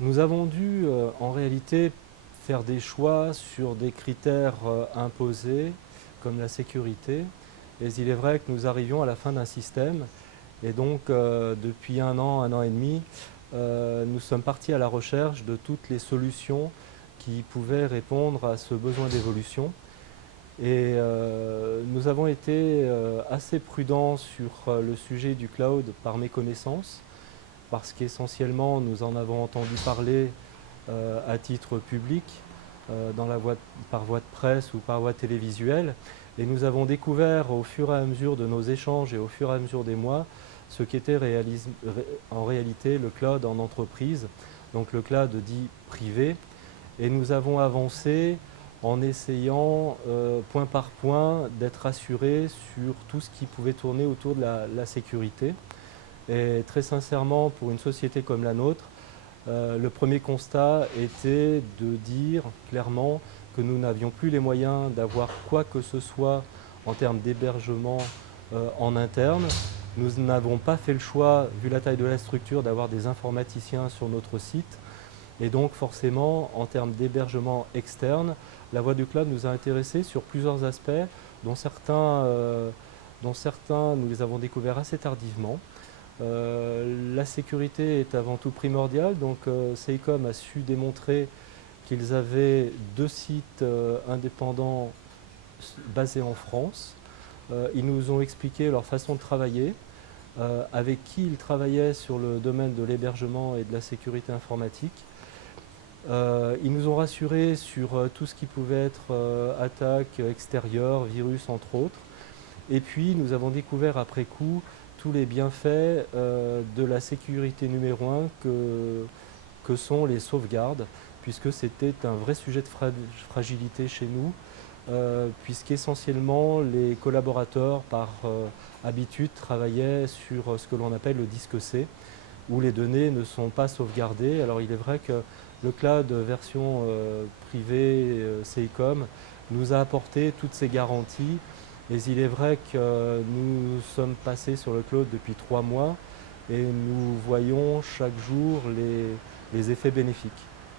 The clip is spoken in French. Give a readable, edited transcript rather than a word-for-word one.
Nous avons dû en réalité faire des choix sur des critères imposés comme la sécurité. Et il est vrai que nous arrivions à la fin d'un système et donc depuis un an et demi, nous sommes partis à la recherche de toutes les solutions qui pouvaient répondre à ce besoin d'évolution. Et nous avons été assez prudents sur le sujet du cloud par méconnaissance, parce qu'essentiellement nous en avons entendu parler à titre public, par voie de presse ou par voie télévisuelle. Et nous avons découvert au fur et à mesure de nos échanges et au fur et à mesure des mois ce qu'était en réalité le cloud en entreprise, donc le cloud dit privé. Et nous avons avancé en essayant point par point d'être assurés sur tout ce qui pouvait tourner autour de la sécurité. Et très sincèrement, pour une société comme la nôtre, le premier constat était de dire clairement que nous n'avions plus les moyens d'avoir quoi que ce soit en termes d'hébergement en interne. Nous n'avons pas fait le choix, vu la taille de la structure, d'avoir des informaticiens sur notre site. Et donc forcément, en termes d'hébergement externe, la voie du cloud nous a intéressés sur plusieurs aspects, dont certains nous les avons découverts assez tardivement. La sécurité est avant tout primordiale, donc Seicom a su démontrer qu'ils avaient deux sites indépendants basés en France. Ils nous ont expliqué leur façon de travailler, avec qui ils travaillaient sur le domaine de l'hébergement et de la sécurité informatique. Ils nous ont rassurés sur tout ce qui pouvait être attaque extérieure, virus entre autres. Et puis nous avons découvert après coup tous les bienfaits de la sécurité numéro un que sont les sauvegardes, puisque c'était un vrai sujet de fragilité chez nous, puisqu'essentiellement les collaborateurs par habitude travaillaient sur ce que l'on appelle le disque C, où les données ne sont pas sauvegardées. Alors il est vrai que le cloud version privée Seicom nous a apporté toutes ces garanties. Et il est vrai que nous sommes passés sur le cloud depuis 3 mois et nous voyons chaque jour les effets bénéfiques.